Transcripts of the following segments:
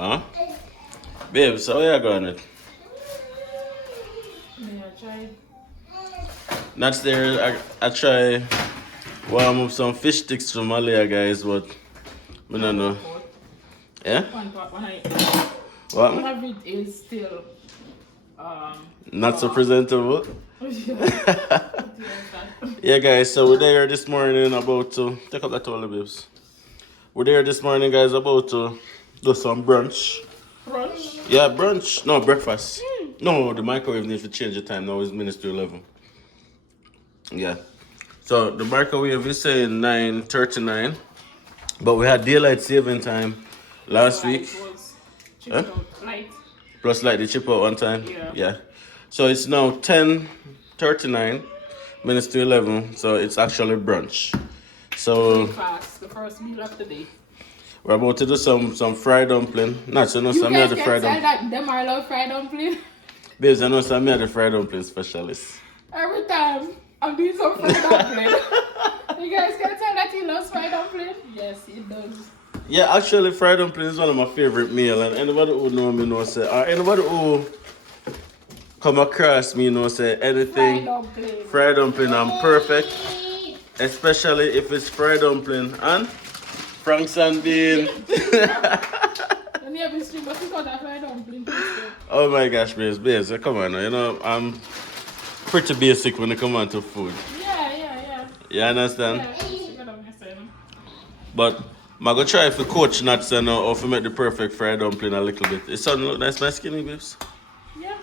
Huh? Babe, so where you going it? Yeah, try. That's there. I try warm up some fish sticks from Malaya, guys, but I don't know. Yeah? One part when What? one of it is still Not so raw. presentable. Yeah, guys, so we're there this morning about to take up that towel, babes. We're there this morning, guys, about to do some brunch. Brunch? Yeah, brunch. No, breakfast. No, the microwave needs to change the time. Now it's minutes to 11. Yeah. So the microwave is saying 9:39, but we had daylight saving time last week. It was chipped Huh? out light. Plus light the chip out one time. Yeah. So it's now 10:39 minutes to 11. So it's actually brunch. So Fast, the first meal of the day. we're about to do some fried dumpling. Not so no You some guys the can fried tell dumpling. that them are love fried dumpling. Babes, I know some the fried dumpling specialist. Every time I'm doing some fried dumpling. You guys can tell that he loves fried dumpling? Yes, he does. Yeah, actually fried dumpling is one of my favorite meal, and anybody who know me know say, or anybody who come across me know say anything fried dumpling I'm perfect. Especially if it's fried dumpling and Franks and bean. Let me have a stream, but you got that fried dumpling. Oh my gosh, babes, come on now. You know, I'm pretty basic when it comes on to food. Yeah. You understand? Yeah, you got what I'm saying. But I'm going to try if the coach not say no, or if we make the perfect fried dumpling a little bit. It sound look nice, my skinny, babes. Yeah.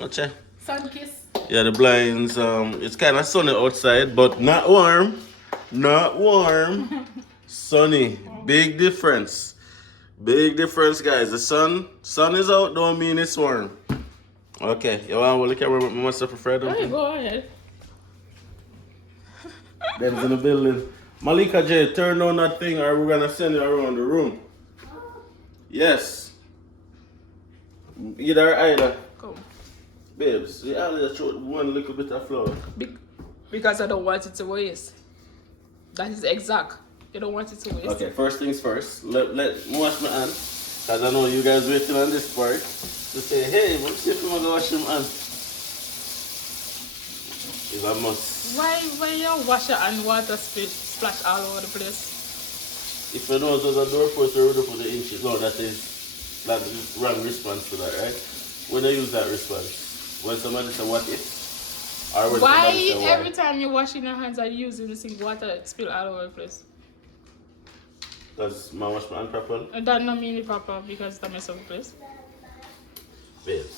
Okay. Sun kiss. Yeah, the blinds, it's kind of sunny outside, but not warm. Not warm. Sunny. Big difference. Big difference, guys. The sun is out, don't mean it's warm. Okay, you want to look at myself a fried Hey, dumpling? go ahead. Them's in the building. Malika J, turn on that thing or we're going to send you around the room. Yes. Either. Come. Babes, you always throw one little bit of flour. Because I don't want it to waste. That is exact. You don't want it to waste. Okay, first things first. Let me wash my hands. Because I know you guys waiting on this part to say, hey, let's see if I'm going to wash my hands. If I must. Why you wash it and water splash all over the place? If you know it was a door post or for the inches, no, that is wrong response to that, right? When I use that response, when somebody say what if, or when Why somebody say why. every time you're washing your hands are you using the sink water spill all over the place? Does my wash my hand properly? That don't mean it proper because that mess up the place. Babes.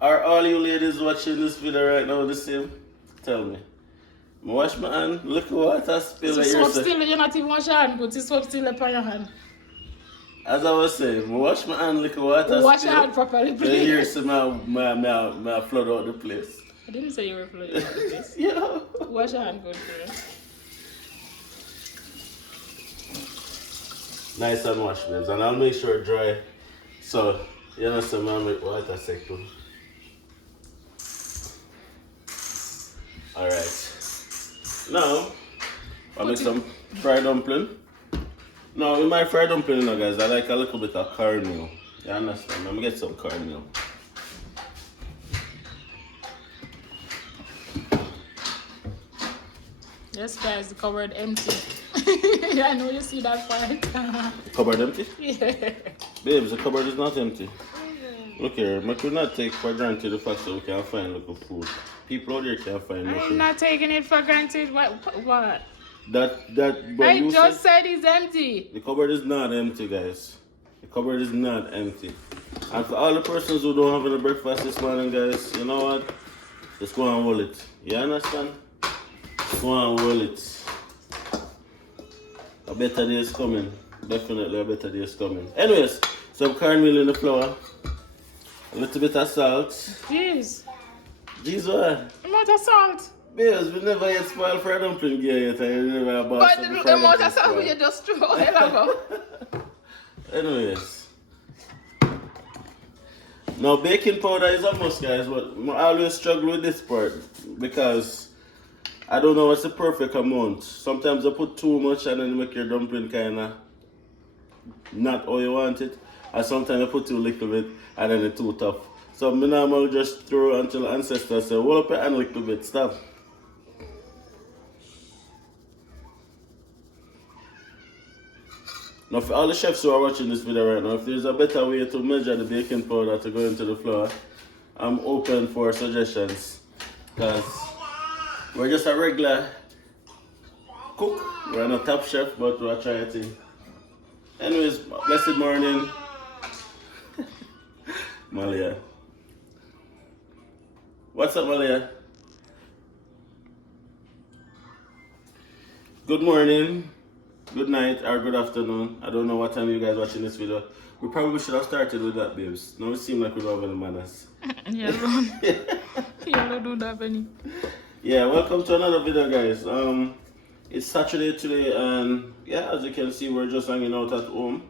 Are all you ladies watching this video right now the same? Tell me. I wash my hand, look what I spill So like soap yourself. still, you're not even washing your hand, but it's soap still upon your hand. As I was saying, I wash my hand, look what I spill. Wash your hand properly, Then please. you see my flood out the place. I didn't say you were flooding out the place. Yeah. Wash your hand good, girl. Nice and wash, babes. And I'll make sure it dry. So, you know, some man make water sick too. Alright. Now, I'll make some fried dumpling. Now, with my fried dumpling, you know, guys, I like a little bit of cornmeal. You understand? I'm gonna get some cornmeal. Yes, guys, the cupboard empty. Yeah, I know you see that part. The cupboard empty? Yeah. Babes, the cupboard is not empty. Look here, I could not take for granted the fact that we can find local food. People out there can't find I'm nothing. not taking it for granted. What? But I you just said said it's empty. the cupboard is not empty, guys. The cupboard is not empty. And for all the persons who don't have any breakfast this morning, guys, you know what? Just go and roll it. You understand? Go and roll it. A better day is coming. Definitely a better day is coming. Anyways, some cornmeal in the flour. A little bit of salt. Jeez. Jeez, what? Amount of salt. Babes, we never yet spoiled fried dumpling gear yet. And we never bought But some the fried amount dumpling of salt spoiled. you just threw out. Anyways. Now, baking powder is a must, guys, but I always struggle with this part because I don't know what's the perfect amount. Sometimes I put too much and then make your dumpling kind of not how you want it. And sometimes you put too little bit and then it's too tough. So I normally just throw until ancestors say, hold up your hand a little bit, stop. Now for all the chefs who are watching this video right now, if there's a better way to measure the baking powder to go into the flour, I'm open for suggestions. Because we're just a regular cook. We're not top chef, but we're trying a thing. Anyways, blessed morning. Malia. What's up, Malia? Good morning, good night, or good afternoon. I don't know what time you guys watching this video. We probably should have started with that, babes. Now it seems like we don't have any manners. Yeah, don't. You don't do that, Benny. Yeah, welcome to another video, guys. It's Saturday today, and yeah, as you can see, we're just hanging out at home,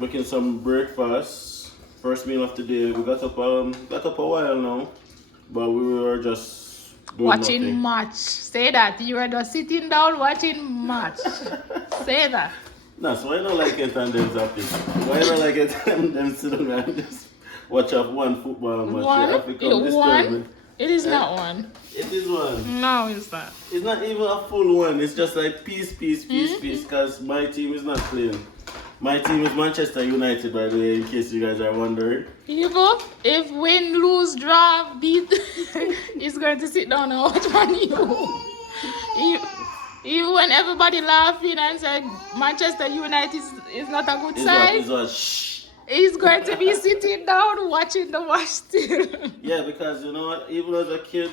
making some breakfast. First meal of the day. We got up a while now, but we were just doing Watching nothing. match. Say that. You were just sitting down watching match. Say that. Nah, so why not like it and then zapping? Why not like it and then sit down and just watch up one football match? One? It is not one. It is one. No, it's not. It's not even a full one. It's just like piece, because my team is not playing. My team is Manchester United, by the way, in case you guys are wondering. Even if win, lose, draw, beat, he's going to sit down and watch Man U. Even when everybody laughing and saying Manchester United is not a good side, he's going to be sitting down watching the match still. Yeah, because you know what, even as a kid,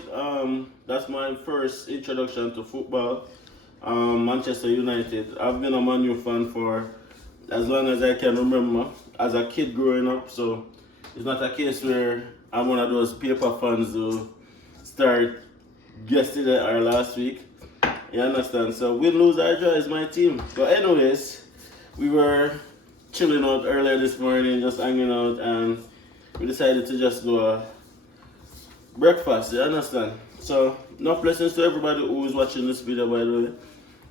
that's my first introduction to football. Manchester United. I've been a Man U fan for as long as I can remember, as a kid growing up. So it's not a case where I'm one of those paper fans who start yesterday or last week. You understand? So win, lose, or draw is my team. But anyways, we were chilling out earlier this morning, just hanging out, and we decided to just go breakfast. You understand? So enough blessings to everybody who is watching this video, by the way.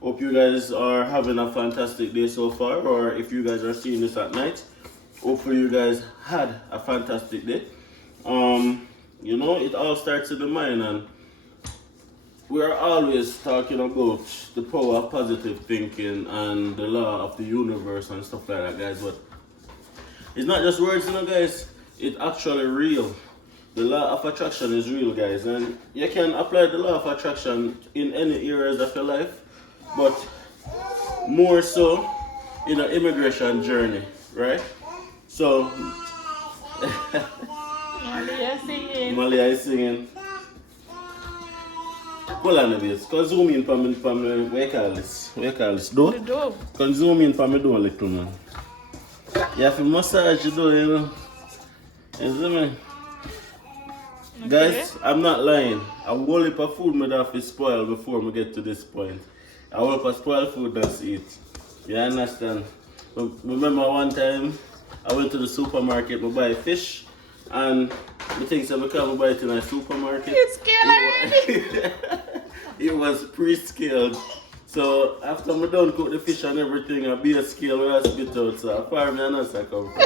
Hope you guys are having a fantastic day so far, or if you guys are seeing this at night, hopefully you guys had a fantastic day. You know, it all starts in the mind, and we are always talking about the power of positive thinking and the law of the universe and stuff like that, guys, but it's not just words, you know, guys. It's actually real. The law of attraction is real, guys, and you can apply the law of attraction in any areas of your life, but more so in an immigration journey, right? So Malia is singing. Hold on a bit. Can zoom in for me, what you call this? What you call this? Door? The door. Can zoom in for me door a little, man. You have to massage the door, you know. You see me? Okay. Guys, I'm not lying. I whole heap of food made off is spoiled before we get to this point. I whole heap of spoiled food that's it. You understand? But remember one time I went to the supermarket to buy fish, and the things that I buy it in a supermarket. It's scaled already. It was pre-scaled. So after I'm done cook the fish and everything, I'll be a scale where I spit out. So far me and I come from.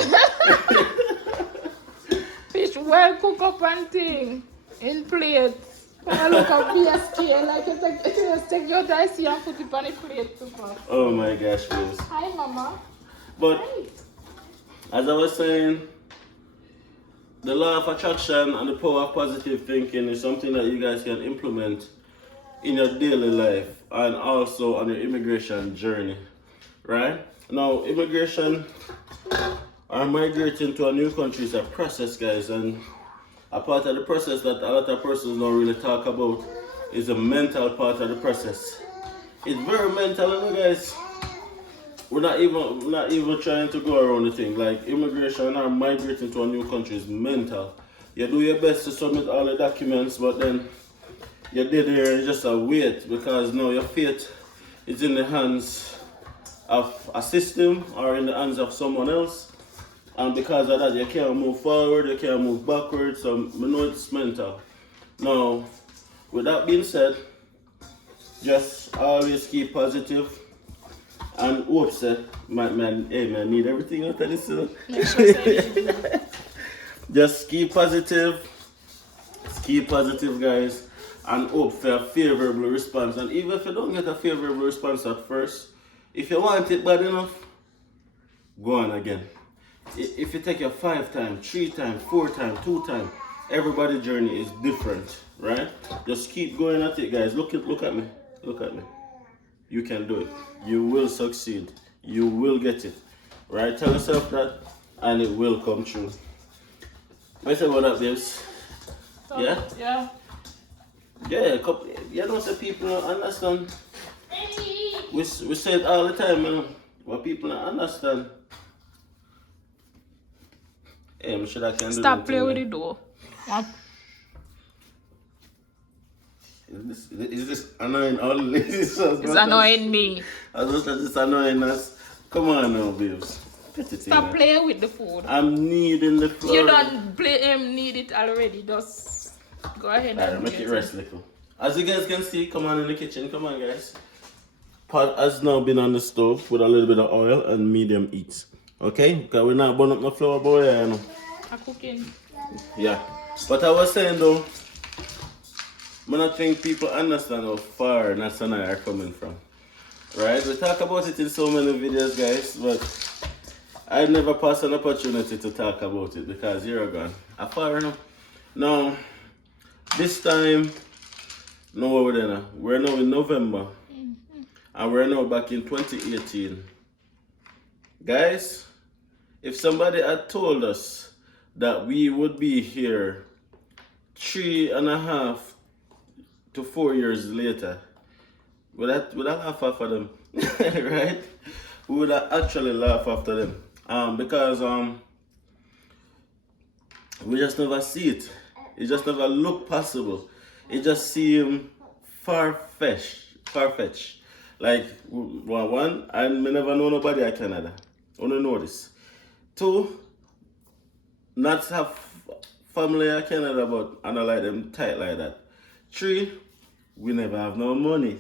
Fish well cook up and thing in plates. I look up be a scale like you take your dicey and put it on a plate too fast. Oh my gosh, please. Hi mama. But Hi. as I was saying, the law of attraction and the power of positive thinking is something that you guys can implement in your daily life and also on your immigration journey, right? Now, immigration or migrating to a new country is a process, guys, and a part of the process that a lot of persons don't really talk about is the mental part of the process. It's very mental, you know, guys. We're not even trying to go around the thing. Like immigration or migrating to a new country is mental. You do your best to submit all the documents, but then you're there and just a wait, because now your fate is in the hands of a system or in the hands of someone else. And because of that, you can't move forward, you can't move backwards. So I know it's mental. Now, with that being said, just always keep positive. And hopes that man, need everything out of this. Make sure say Just keep positive. Keep positive, guys. And hope for a favorable response. And even if you don't get a favorable response at first, if you want it bad enough, go on again. If you take your 5 times, 3 times, 4 times, 2 times, everybody's journey is different, right? Just keep going at it, guys. Look at me. Look at me. You can do it. You will succeed. You will get it. Right? Tell yourself that and it will come true. What about that, babes? Yeah? Yeah. Yeah, you know the people don't understand. We say it all the time, you know. What people don't understand. Hey, I'm sure I can do that. Stop playing with the door. Is this annoying all ladies? It's annoying me. I just said it's annoying us. Come on now, babes. Stop playing with the food. I'm needing the floor. You don't play him need it already. Just go ahead and make it rest little. As you guys can see, come on in the kitchen. Come on, guys. Pot has now been on the stove with a little bit of oil and medium heat. Okay? Because we're not burning up my flour boy, you know. I'm cooking. Yeah. But I was saying though, I don't think people understand how far Nats and I are coming from. Right? We talk about it in so many videos, guys, but I never pass an opportunity to talk about it because you're gone. I far enough. Now, this time, no, we're now in November. And we're now back in 2018. Guys, if somebody had told us that we would be here 3.5 to 4 years later, would I laugh after them? Right? We would actually laugh after them. Because we just never see it. It just never looked possible. It just seemed far-fetched. Like, one, I never know nobody in Canada. Only know this. 2, not have family in Canada, but I don't like them tight like that. 3, we never have no money.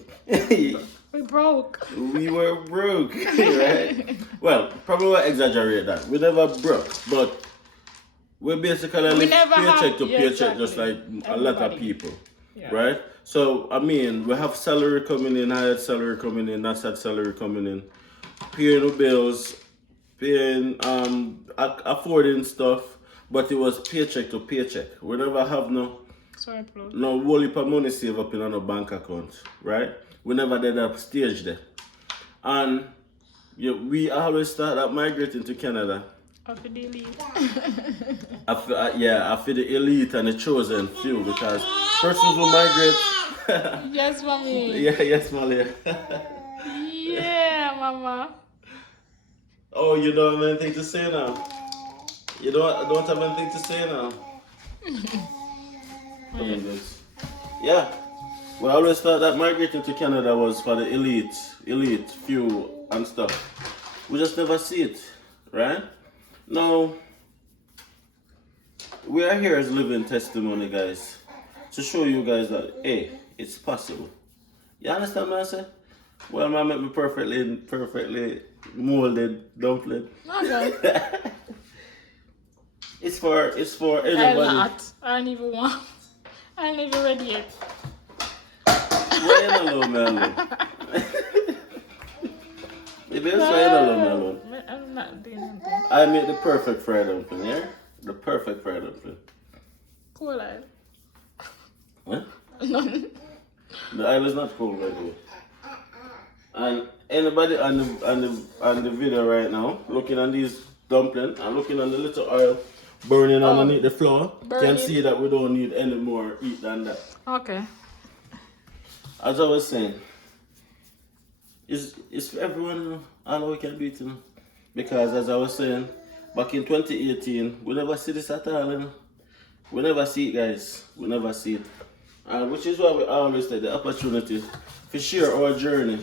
We broke. We were broke, right? Well, probably will exaggerate that. We never broke, but we basically live paycheck to paycheck, just like a lot of people, right? So, I mean, we have salary coming in, I had salary coming in, Nats had salary coming in, paying the bills, paying, affording stuff, but it was paycheck to paycheck. We never have no whole heap of money saved up in our bank account, right? We never did that stage there. And we always start at migrating to Canada. After the elite. After the elite and the chosen few, because persons who migrate. Yes, mommy. Yeah, yes, Malia. Yeah, mama. Oh, you don't have anything to say now? You don't have anything to say now? Yeah. We always thought that migrating to Canada was for the elite few and stuff. We just never see it, right? Now, we are here as living testimony, guys, to show you guys that, hey, it's possible. You understand what I say? Well, I make me perfectly molded dumpling. Okay. It's for anybody. I'm not. I don't even want. I ain't even ready yet. Why you alone, man? You better say it alone. I'm not doing anything. I made the perfect fried dumpling, yeah? The perfect fried dumpling. Cool, I. What? None. The oil is not cold, by the way. And anybody on the video right now, looking on these dumplings and looking on the little oil burning underneath the flour, can see that we don't need any more heat than that. Okay. As I was saying, it's for everyone, all we can do it, you know? Because as I was saying, back in 2018, we never see this at all, you know? We never see it, guys. We never see it. And which is why we always take the opportunity to share our journey.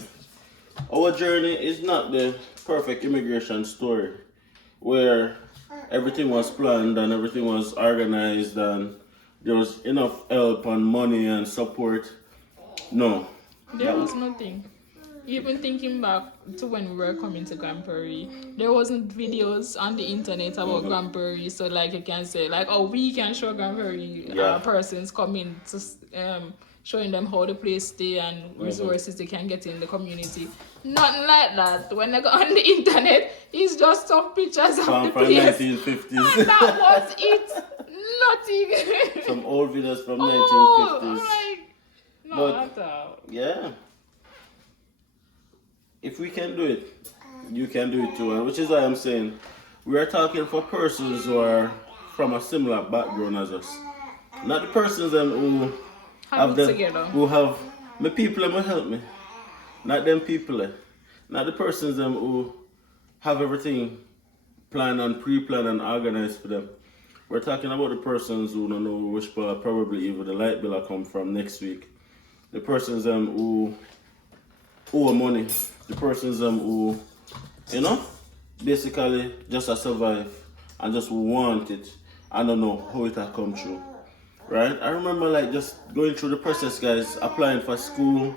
Our journey is not the perfect immigration story where everything was planned and everything was organized and there was enough help and money and support. No. There was nothing. Even thinking back to when we were coming to Grand Prairie, there wasn't videos on the internet about Grand Prairie, so like you can say like, oh, we can show Grand Prairie persons coming to showing them how the place stay and resources they can get in the community. Nothing like that. When they go on the internet, it's just some pictures of the place. 1950s. And that was it. Nothing. Some old videos from 1950s. I'm like, no, at all. Yeah. If we can do it, you can do it too. And which is why I'm saying we are talking for persons who are from a similar background as us. Not the persons who have them, who have my people that will help me. Not them people. Not the persons who have everything planned and pre-planned and organized for them. We're talking about the persons who don't know which part probably even the light bill will come from next week. The persons who owe money. The persons who, you know, basically just to survive and just want it. I don't know how it will come true. Right? I remember like just going through the process, guys, applying for school,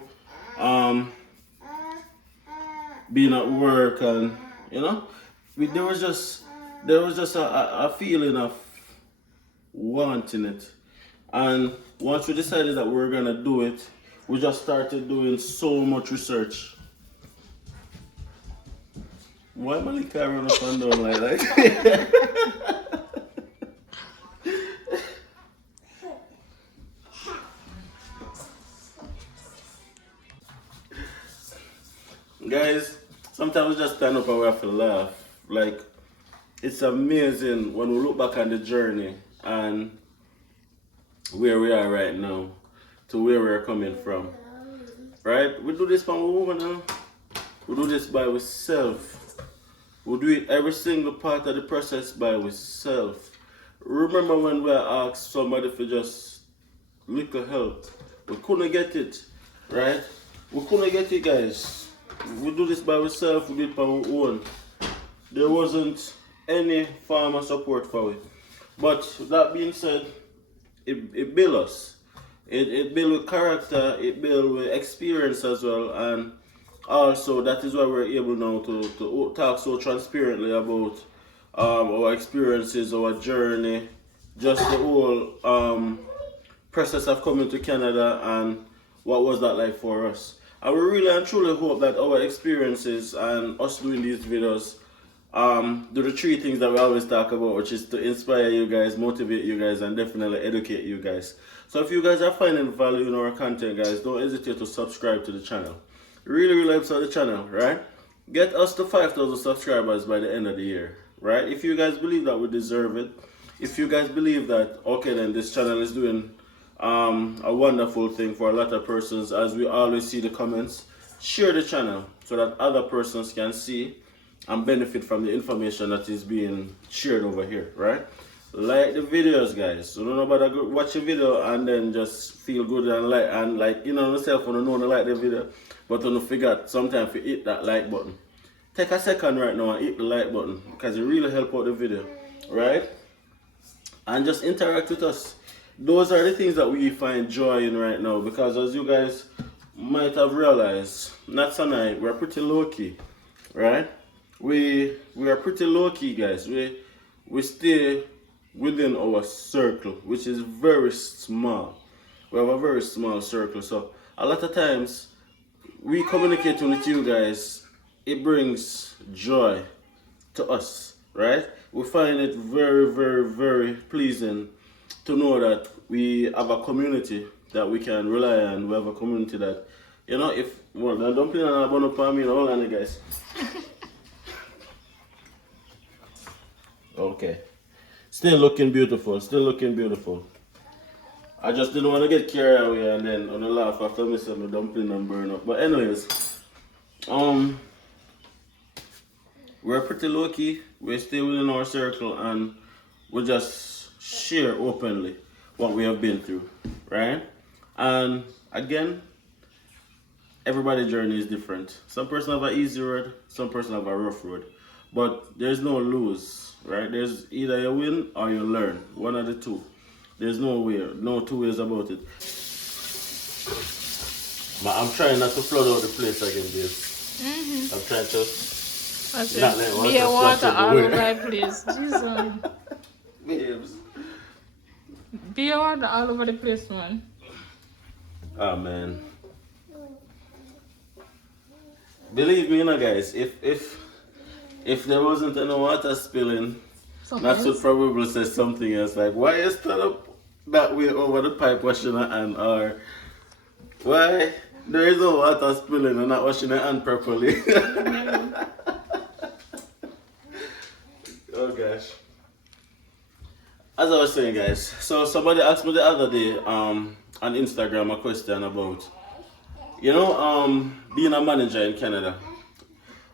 being at work, and you know, there was just a feeling of wanting it. And once we decided that we were gonna do it, we just started doing so much research. Why am I carrying up and down like that? Guys, sometimes we just stand up and we have to laugh. Like, it's amazing when we look back on the journey and where we are right now to where we're coming from. Right? We do this from a woman now. We do this by ourselves. We do it every single part of the process by ourselves. Remember when we asked somebody for just little help? We couldn't get it, right? We couldn't get it, guys. We do this by ourselves, we do it by our own. There wasn't any form of support for it. But that being said, it built us. It built with character, it built with experience as well, and also that is why we're able now to talk so transparently about our experiences, our journey, just the whole process of coming to Canada and what was that like for us. And we really and truly hope that our experiences and us doing these videos do the three things that we always talk about, which is to inspire you guys, motivate you guys, and definitely educate you guys. So if you guys are finding value in our content, guys, don't hesitate to subscribe to the channel. Really helps out the channel, right? Get us to 5,000 subscribers by the end of the year, right? If you guys believe that we deserve it, if you guys believe that, okay, then this channel is doing a wonderful thing for a lot of persons, as we always see the comments, share the channel so that other persons can see and benefit from the information that is being shared over here, right? Like the videos, guys. So don't about to watch a video and then just feel good and like you know yourself when you know like the video, but don't forget sometimes you hit that like button. Take a second right now and hit the like button because it really help out the video, right? And just interact with us. Those are the things that we find joy in right now, because as you guys might have realized, Nats and I, we're pretty low-key, right? We are pretty low-key, guys. We stay within our circle, which is very small. We have a very small circle, so a lot of times we communicating with you guys, it brings joy to us, right? We find it very pleasing to know that we have a community that we can rely on. We have a community that, you know, if, well, don't play on a bun up on me, hold on, guys. Okay. Still looking beautiful, still looking beautiful. I just didn't want to get carried away and then on the laugh after me say my dumpling and burn up. But anyways, we're pretty low key. We stay within our circle and we just share openly what we have been through, right? And again, everybody's journey is different. Some person have an easy road, some person have a rough road. But there's no lose, right? There's either you win or you learn. One of the two. There's no way, no two ways about it. I'm trying not to flood out the place again, babe. I'm trying to not let water all over everywhere. the place. Jesus. Babes. Be water all over the place, man. Oh man. Believe me, you know, guys, if there wasn't any water spilling, Max would probably say something else like, why you stood up that way over the pipe washing your hand, or why there is no water spilling and not washing your hand properly. Oh gosh. As I was saying, guys, so somebody asked me the other day on Instagram a question about, being a manager in Canada.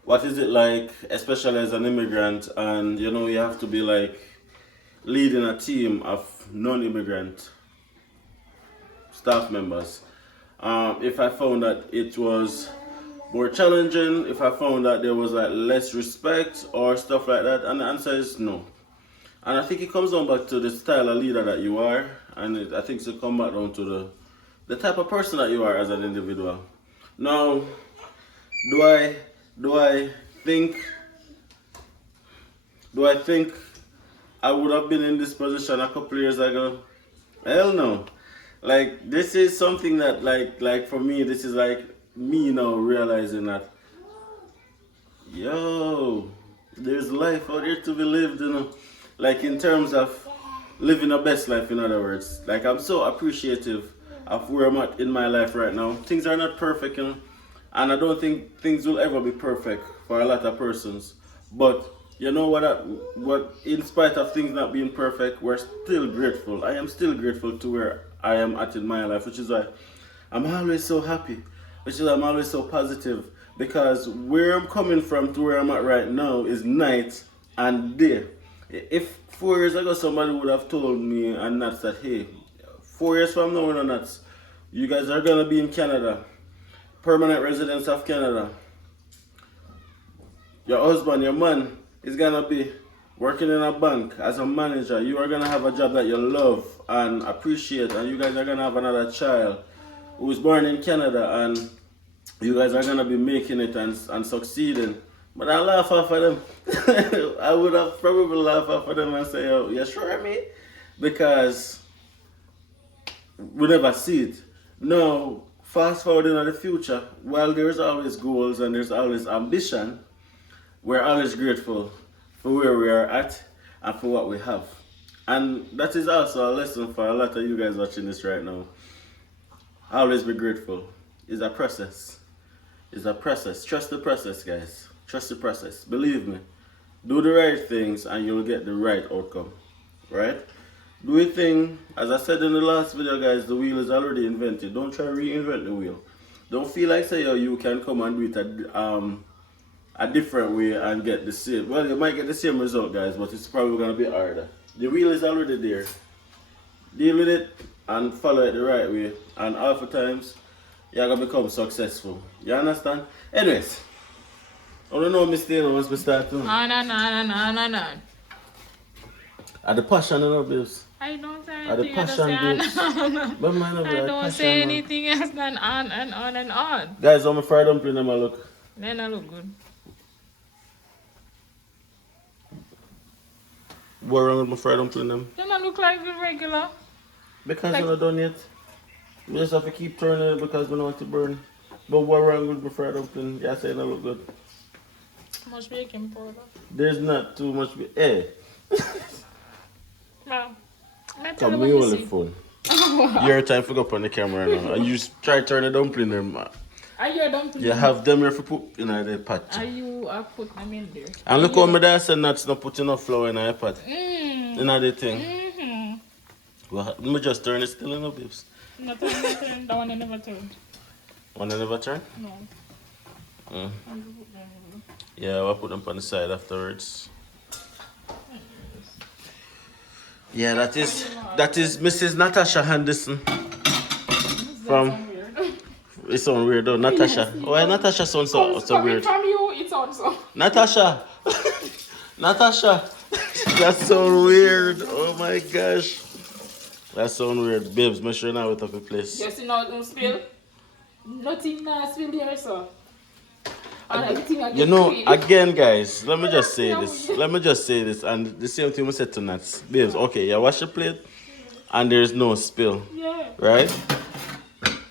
What is it like, especially as an immigrant, and you have to be like leading a team of non-immigrant staff members. If I found that it was more challenging, if I found that there was like less respect or stuff like that, and the answer is no. And I think it comes down back to the style of leader that you are, and I think it comes back down to the type of person that you are as an individual. Now, do I think I would have been in this position a couple years ago? Hell no. Like, this is something that like for me, this is like me now realizing that, yo, there's life out here to be lived, like in terms of living the best life, in other words. Like, I'm so appreciative of where I'm at in my life right now. Things are not perfect, and I don't think things will ever be perfect for a lot of persons. But you know what in spite of things not being perfect, we're still grateful. I am still grateful to where I am at in my life, which is why I'm always so happy, which is why I'm always so positive, because where I'm coming from to where I'm at right now is night and day. If 4 years ago somebody would have told me and not said, hey, 4 years from now, Nuts, you guys are gonna be in Canada, permanent residents of Canada. Your husband, your man, is gonna be working in a bank as a manager. You are gonna have a job that you love and appreciate, and you guys are gonna have another child who is born in Canada, and you guys are gonna be making it and succeeding. But I laugh off of them. I would have probably laughed off of them and say, oh, you sure, mate? Because we never see it. Now, fast forward into the future, while there's always goals and there's always ambition, we're always grateful for where we are at and for what we have. And that is also a lesson for a lot of you guys watching this right now. Always be grateful. It's a process. It's a process. Trust the process, guys. Trust the process. Believe me. Do the right things and you'll get the right outcome. Right? Do a thing, as I said in the last video, guys, the wheel is already invented. Don't try to reinvent the wheel. Don't feel like say, oh, you can come and do it a different way and get the same. Well, you might get the same result, guys, but it's probably going to be harder. The wheel is already there. Deal with it and follow it the right way. And half the times, you're going to become successful. You understand? Anyways, I don't know, Mr. Taylor, once we start. No. At the passion, babes. I don't say At the anything passion, else. babes. I don't say anything else than on and on and on. Guys, I'm a fried dumpling, them look. They don't look good. What wrong with my fried dumpling, them? They don't look like the regular. Because Like- you're not done yet. We just have to keep turning it because we don't want to burn. But what wrong with my fried dumpling? Yeah, I say it don't look good. Much baking powder. There's not too much. Hey. Well, Come me on the phone. Your time to go up on the camera now. And you try to turn the dumpling there, man. Are you a dumpling? You have them here for put in the pot. Are you put them in there? And look how my dad said not put enough flour in the pot. Mm. In the thing. Mm-hmm. Well, let me just turn it still in the babes. Nothing, that one I never turned. One I never turn? No. Mm. Yeah, we'll put them on the side afterwards. Yeah, that is Mrs. Natasha Henderson. From it sounds weird though, Natasha. Why Natasha sounds so weird? From you, it's also. Natasha! Natasha! That's so weird. Oh my gosh. That's so weird. Babes, make sure you're not out of a place. Yes, you know it don't spill. Nothing nice will there, so. And everything I You get know, clean. again, guys, let me just say this. Let me just say this, and the same thing we said to Nats. Babes, okay, you wash your plate, and there's no spill, Yeah. right?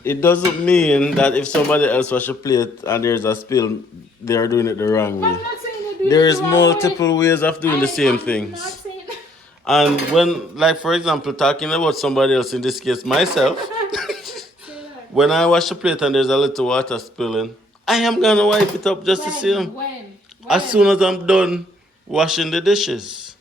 It doesn't mean that if somebody else wash a plate and there's a spill, they're doing it the wrong way. I'm not saying you do it There's the wrong way. multiple ways of doing the same I'm not things. saying And when, like, for example, talking about somebody else, in this case, myself, when I wash a plate and there's a little water spilling, I am going to wipe it up just the same. When? As soon as I'm done washing the dishes.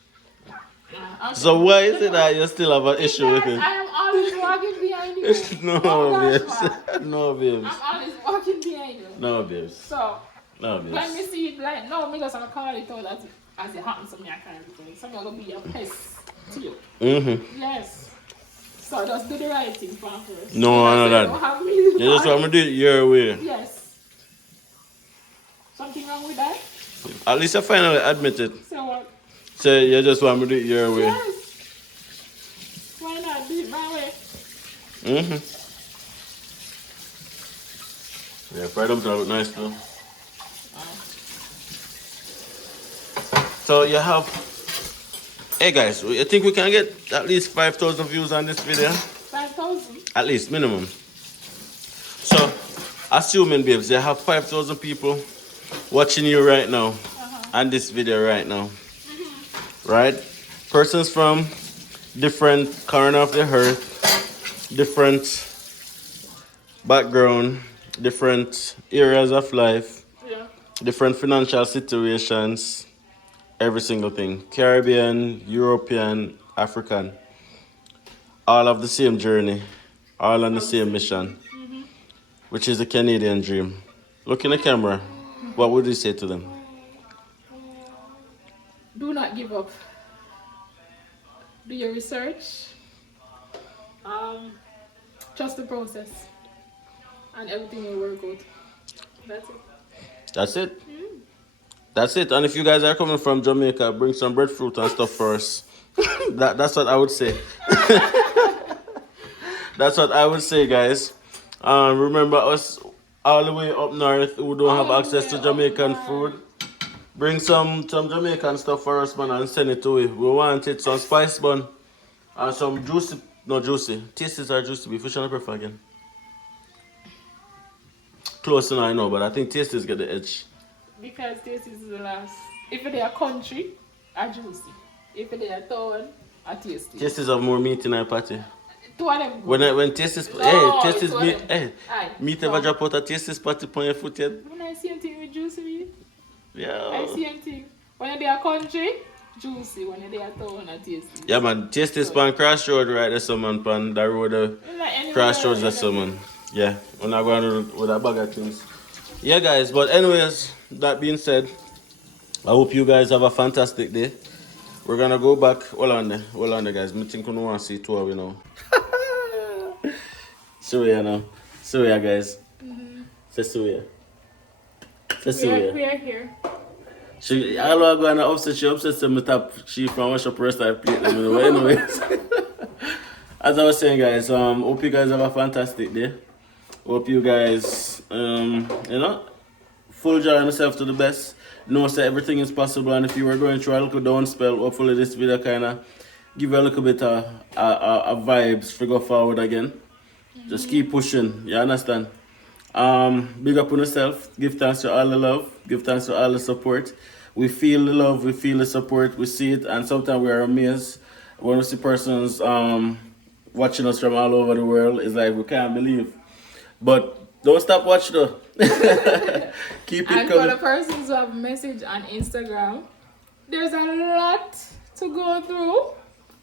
Okay. So why is it that you still have an issue with Because it? I am always walking behind you. No, gosh, babes. No, babes. I'm always walking behind you. No, babes. So, No, when babes. we see it like, no, me just call it out as it happens to me, I can't do it. So I'm going to be a pest to you. Mm-hmm. Yes. So just do the right thing first. No, none of that. Don't have me You just want me to do it your way. Yes. Something wrong with that? At least I finally admit it. So what? So you just want me to do it your way. Yes. Why not do it my way? Mm-hmm. Yeah, fried dumplings look nice though. So you have... Hey guys, I think we can get at least 5,000 views on this video. 5,000? At least, minimum. So, assuming, babes, you have 5,000 people watching you right now on this video right now. Right? Persons from different corner of the earth, different background, different areas of life, Yeah. different financial situations, every single thing. Caribbean, European, African. All have the same journey, all on the same mission, which is the Canadian dream. Look in the camera. What would you say to them? Do not give up. Do your research. Trust the process. And everything will work out. That's it. That's it. That's it. And if you guys are coming from Jamaica, bring some breadfruit and stuff for us. That's what I would say. That's what I would say, guys. Remember us all the way up north who don't have access to Jamaican food. Bring some Jamaican stuff for us, man, and send it away. We want it. Some spice bun and some juicy, no juicy. Tasties are juicy beef. Which one I prefer again? Close enough, I know, but I think tasties get the edge. Because this is the last. If they are country, are juicy. If they are town, are tasty. Tasties have more meat in our patty. Two of them. When tasties, No, hey, tasties it's meat, one hey, Aye. meat ever drop out a tasties patty on your foot yet? When I see anything with juicy meat, I Yeah. see anything. When they are country, juicy. When they are town, are tasty. Yeah, man, tasties pan crossroad right there, some man, pan the road, Like anywhere, crossroads there, some man. Yeah, we're not going with a bag of things. Yeah, guys, but anyways, that being said, I hope you guys have a fantastic day. We're gonna go back. Hold on there, guys. I think we want to see two of you now. Suya now. Suya, guys. Say Suya. Say Suya. We are here. She, all I go and upset, she upset me top. She from wash up rest I plate. Let me know. Anyways, as I was saying, guys, hope you guys have a fantastic day. Hope you guys, full joy yourself to the best. Know that everything is possible, and if you were going through a little down spell, hopefully this video kind of give you a little bit of vibes to go forward again. Just keep pushing, you understand? Big up on yourself. Give thanks to all the love. Give thanks to all the support. We feel the love, we feel the support, we see it, and sometimes we are amazed when we see persons watching us from all over the world. It's like we can't believe. But don't stop watching though. Keep it And coming. for the persons who have messaged on Instagram, there's a lot to go through.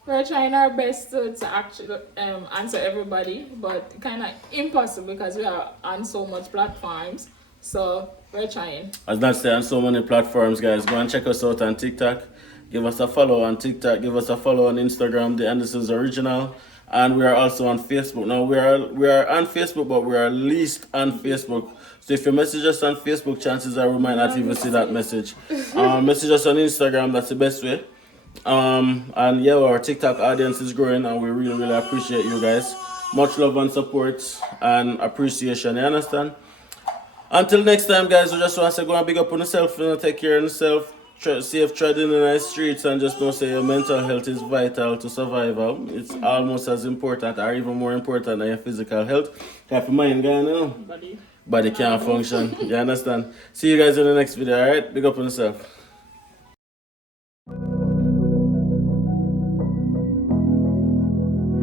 We're trying our best to actually answer everybody, but kind of impossible because we are on so much platforms. So we're trying. As not say on so many platforms, guys, go and check us out on TikTok. Give us a follow on TikTok. Give us a follow on Instagram, DiAndersons Original. And we are also on Facebook. Now we are on Facebook, but we are least on Facebook. So if you message us on Facebook, chances are we might not even see that message. Message us on Instagram. That's the best way. And yeah, our TikTok audience is growing, and we really appreciate you guys. Much love and support and appreciation, you understand? Until next time, guys, we just want to say go and big up on yourself, you know, take care of yourself, safe treading in the streets, and just know say your mental health is vital to survival. It's almost as important or even more important than your physical health. Have your mind going, you know? Body can't function. You understand? See you guys in the next video, alright? Big up on yourself.